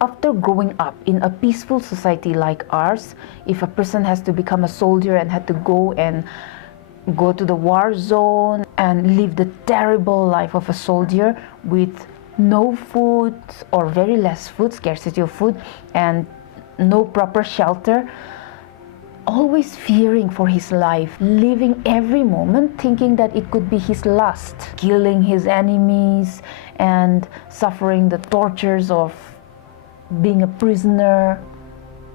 After growing up in a peaceful society like ours, if a person has to become a soldier and had to go to the war zone and live the terrible life of a soldier with no food or very less food, scarcity of food, and no proper shelter, always fearing for his life, living every moment thinking that it could be his last, killing his enemies and suffering the tortures of being a prisoner,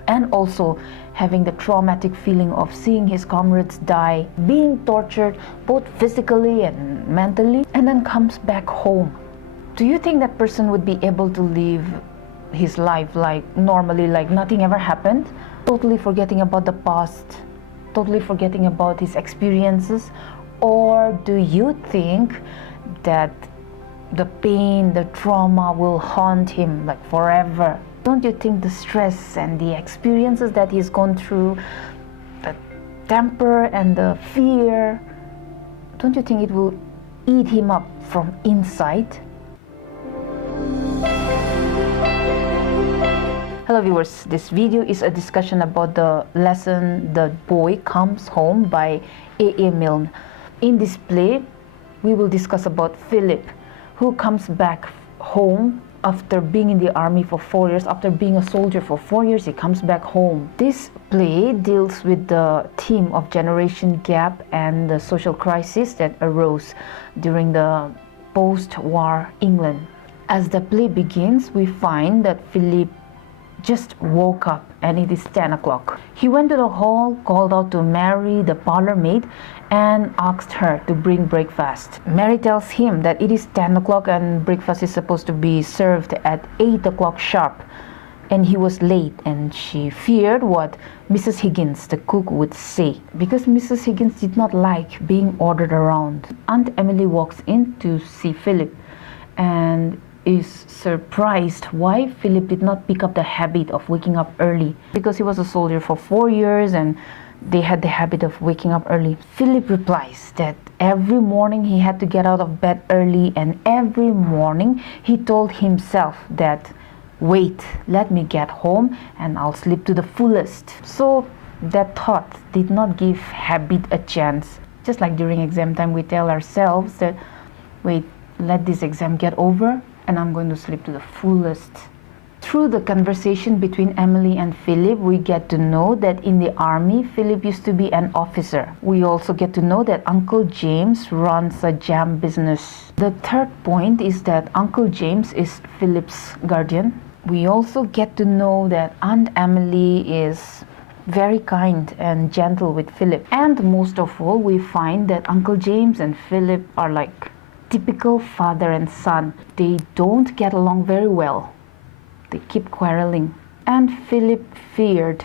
and also having the traumatic feeling of seeing his comrades die, being tortured both physically and mentally, and then comes back home. Do you think that person would be able to live his life like normally, like nothing ever happened, totally forgetting about the past, totally forgetting about his experiences? Or do you think that the pain, the trauma will haunt him like forever? Don't you think the stress and the experiences that he's gone through, the temper and the fear, don't you think it will eat him up from inside? Hello viewers, this video is a discussion about the lesson The Boy Comes Home by Milne. In this play, we will discuss about Philip, who comes back home after being in the army for 4 years. After being a soldier for 4 years, he comes back home. This play deals with the theme of generation gap and the social crisis that arose during the post-war England. As the play begins, we find that Philip just woke up and it is 10 o'clock. He went to the hall, called out to Mary, the parlor maid, and asked her to bring breakfast. Mary tells him that it is 10 o'clock and breakfast is supposed to be served at 8 o'clock sharp. And he was late, and she feared what Mrs. Higgins, the cook, would say, because Mrs. Higgins did not like being ordered around. Aunt Emily walks in to see Philip and is surprised why Philip did not pick up the habit of waking up early, because he was a soldier for 4 years and they had the habit of waking up early. Philip replies that every morning he had to get out of bed early, and every morning he told himself that, wait, let me get home and I'll sleep to the fullest. So that thought did not give habit a chance. Just like during exam time, we tell ourselves that, wait, let this exam get over and I'm going to sleep to the fullest. Through the conversation between Emily and Philip, we get to know that in the army, Philip used to be an officer. We also get to know that Uncle James runs a jam business. The third point is that Uncle James is Philip's guardian. We also get to know that Aunt Emily is very kind and gentle with Philip. And most of all, we find that Uncle James and Philip are like typical father and son. They don't get along very well. They keep quarreling. And Philip feared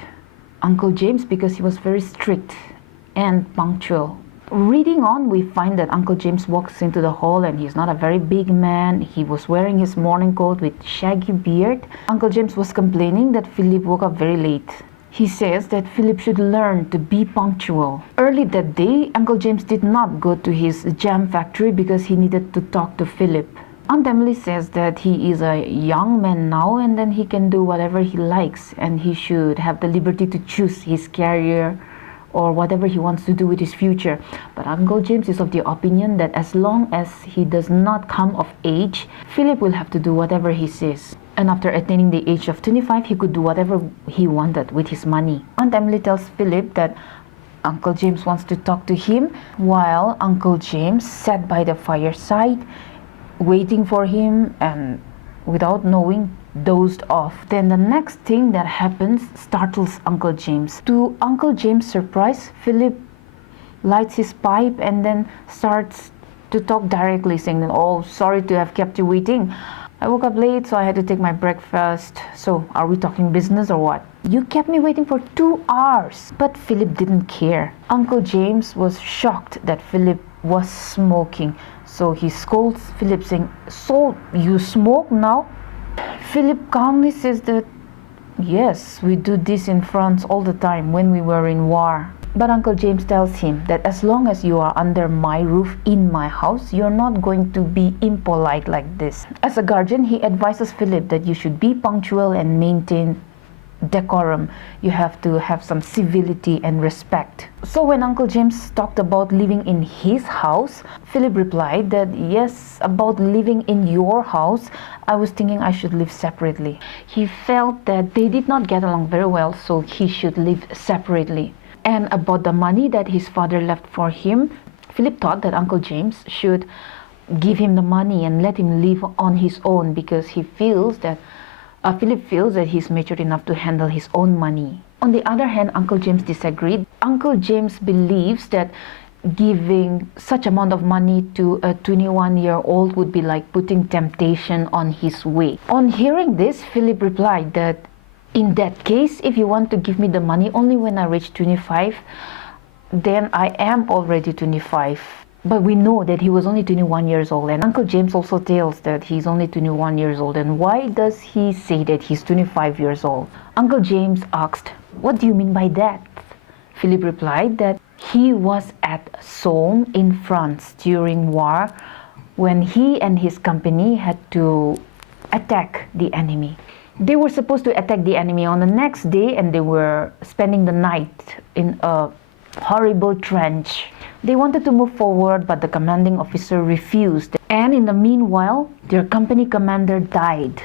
Uncle James because he was very strict and punctual. Reading on, we find that Uncle James walks into the hall and he's not a very big man. He was wearing his morning coat with shaggy beard. Uncle James was complaining that Philip woke up very late. He says that Philip should learn to be punctual. Early that day, Uncle James did not go to his jam factory because he needed to talk to Philip. Aunt Emily says that he is a young man now and then he can do whatever he likes and he should have the liberty to choose his career or whatever he wants to do with his future. But Uncle James is of the opinion that as long as he does not come of age, Philip will have to do whatever he says. And after attaining the age of 25, he could do whatever he wanted with his money. Aunt Emily tells Philip that Uncle James wants to talk to him, while Uncle James sat by the fireside waiting for him and without knowing dozed off. Then the next thing that happens startles Uncle James. To Uncle James' surprise, Philip lights his pipe and then starts to talk directly, saying, "Oh, sorry to have kept you waiting. I woke up late, so I had to take my breakfast. So, are we talking business or what? You kept me waiting for 2 hours. But Philip didn't care. Uncle James was shocked that Philip was smoking. So he scolds Philip, saying, "So, you smoke now?" Philip calmly says that, "Yes, we do this in France all the time when we were in war." But Uncle James tells him that as long as you are under my roof in my house, you're not going to be impolite like this. As a guardian, he advises Philip that you should be punctual and maintain decorum. You have to have some civility and respect. So when Uncle James talked about living in his house, Philip replied that yes, about living in your house, I was thinking I should live separately. He felt that they did not get along very well, so he should live separately. And about the money that his father left for him, Philip thought that Uncle James should give him the money and let him live on his own, because he feels that Philip feels that he's mature enough to handle his own money. On the other hand, Uncle James disagreed. Uncle James believes that giving such amount of money to a 21-year-old would be like putting temptation on his way. On hearing this, Philip replied that in that case, if you want to give me the money only when I reach 25, then I am already 25. But we know that he was only 21 years old, and Uncle James also tells that he's only 21 years old. And why does he say that he's 25 years old? Uncle James asked, "What do you mean by that?" Philip replied that he was at Somme in France during war when he and his company had to attack the enemy. They were supposed to attack the enemy on the next day, and they were spending the night in a horrible trench. They wanted to move forward, but the commanding officer refused. And in the meanwhile, their company commander died.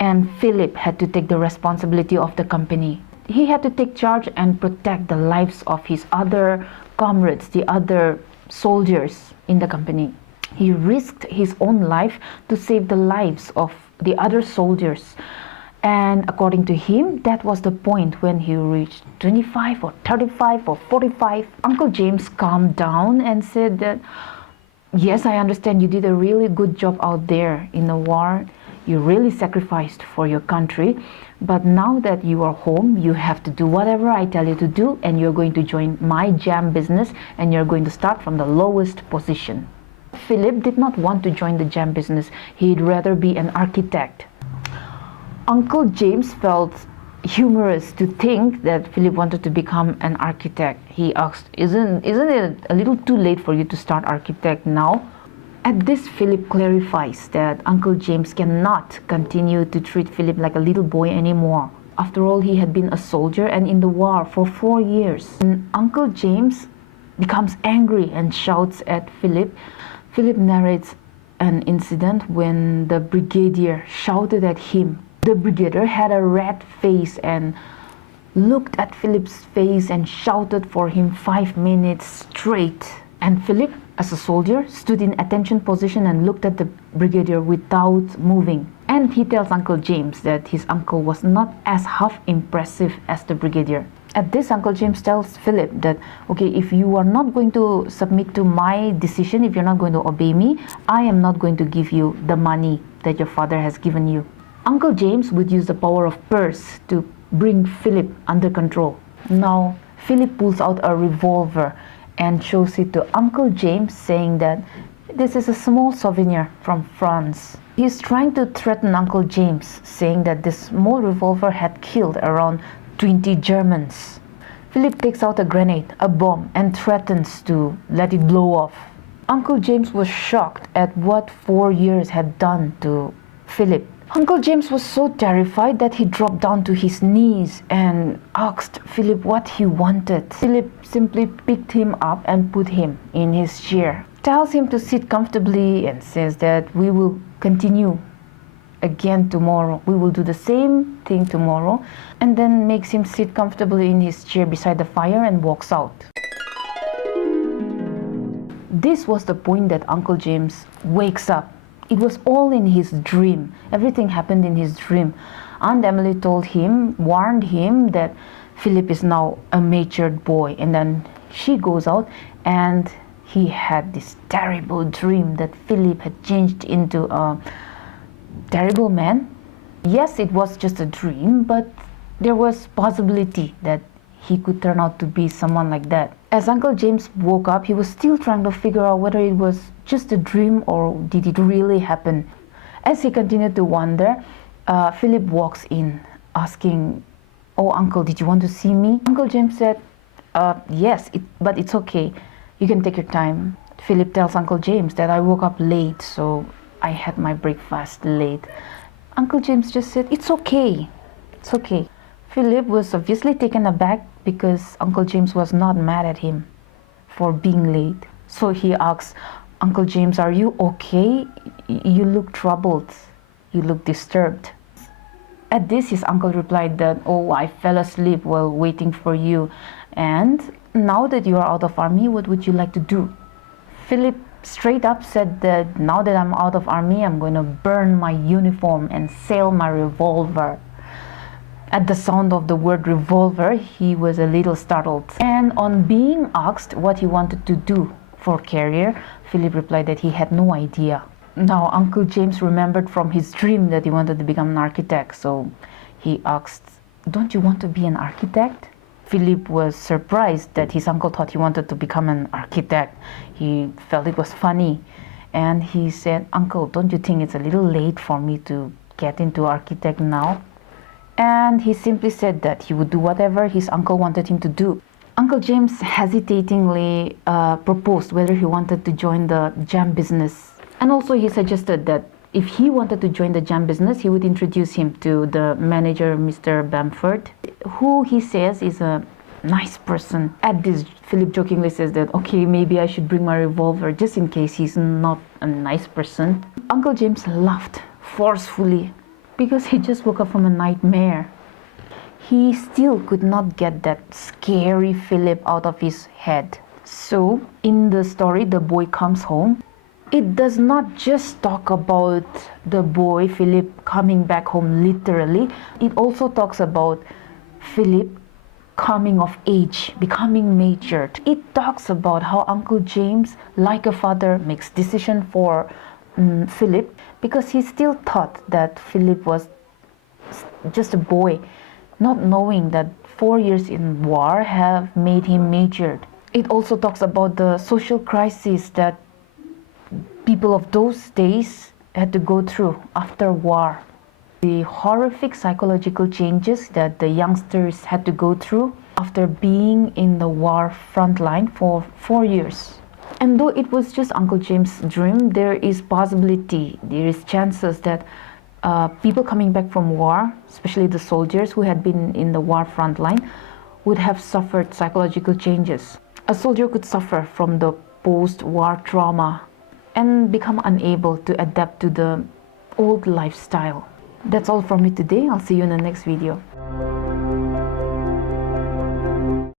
And Philip had to take the responsibility of the company. He had to take charge and protect the lives of his other comrades, the other soldiers in the company. He risked his own life to save the lives of the other soldiers. And according to him, that was the point when he reached 25 or 35 or 45. Uncle James calmed down and said that, yes, I understand you did a really good job out there in the war. You really sacrificed for your country. But now that you are home, you have to do whatever I tell you to do, and you're going to join my jam business, and you're going to start from the lowest position. Philip did not want to join the jam business. He'd rather be an architect. Uncle James felt humorous to think that Philip wanted to become an architect. He asked, isn't it a little too late for you to start architect now? At this, Philip clarifies that Uncle James cannot continue to treat Philip like a little boy anymore. After all, he had been a soldier and in the war for 4 years. And Uncle James becomes angry and shouts at Philip. Philip narrates an incident when the brigadier shouted at him. The brigadier had a red face and looked at Philip's face and shouted for him 5 minutes straight. And Philip, as a soldier, stood in attention position and looked at the brigadier without moving. And he tells Uncle James that his uncle was not as half impressive as the brigadier. At this, Uncle James tells Philip that, okay, if you are not going to submit to my decision, if you're not going to obey me, I am not going to give you the money that your father has given you. Uncle James would use the power of purse to bring Philip under control. Now, Philip pulls out a revolver and shows it to Uncle James, saying that this is a small souvenir from France. He's trying to threaten Uncle James, saying that this small revolver had killed around 20 Germans. Philip takes out a grenade, a bomb, and threatens to let it blow off. Uncle James was shocked at what 4 years had done to Philip. Uncle James was so terrified that he dropped down to his knees and asked Philip what he wanted. Philip simply picked him up and put him in his chair, tells him to sit comfortably, and says that we will continue again tomorrow. We will do the same thing tomorrow, and then makes him sit comfortably in his chair beside the fire and walks out. This was the point that Uncle James wakes up. It was all in his dream. Everything happened in his dream. Aunt Emily told him, warned him that Philip is now a matured boy. And then she goes out and he had this terrible dream that Philip had changed into a terrible man. Yes, it was just a dream, but there was possibility that he could turn out to be someone like that. As Uncle James woke up, he was still trying to figure out whether it was just a dream or did it really happen. As he continued to wonder, Philip walks in asking, "Oh, Uncle, did you want to see me?" Uncle James said, Yes, but it's okay. You can take your time. Philip tells Uncle James that I woke up late, so I had my breakfast late. Uncle James just said, it's okay. It's okay. Philip was obviously taken aback because Uncle James was not mad at him for being late. So he asks, Uncle James, are you okay? You look troubled. You look disturbed. At this, his uncle replied that, oh, I fell asleep while waiting for you. And now that you are out of army, what would you like to do? Philip straight up said that now that I'm out of army, I'm going to burn my uniform and sell my revolver. At the sound of the word revolver, he was a little startled. And on being asked what he wanted to do for career, Philip replied that he had no idea. Now, Uncle James remembered from his dream that he wanted to become an architect, so he asked, don't you want to be an architect? Philip was surprised that his uncle thought he wanted to become an architect. He felt it was funny, and he said, Uncle, don't you think it's a little late for me to get into architect now? And he simply said that he would do whatever his uncle wanted him to do. Uncle James hesitatingly proposed whether he wanted to join the jam business. And also he suggested that if he wanted to join the jam business, he would introduce him to the manager, Mr. Bamford, who he says is a nice person. At this, Philip jokingly says that, okay, maybe I should bring my revolver just in case he's not a nice person. Uncle James laughed forcefully because he just woke up from a nightmare. He still could not get that scary Philip out of his head. So, in the story, The Boy Comes Home, it does not just talk about the boy Philip coming back home literally. It also talks about Philip coming of age, becoming matured. It talks about how Uncle James, like a father, makes decision for Philip because he still thought that Philip was just a boy, not knowing that 4 years in war have made him matured. It also talks about the social crisis that people of those days had to go through after war. The horrific psychological changes that the youngsters had to go through after being in the war front line for 4 years. And though it was just Uncle James' dream, there is possibility, there is chances that people coming back from war, especially the soldiers who had been in the war front line, would have suffered psychological changes. A soldier could suffer from the post-war trauma and become unable to adapt to the old lifestyle. That's all from me today. I'll see you in the next video.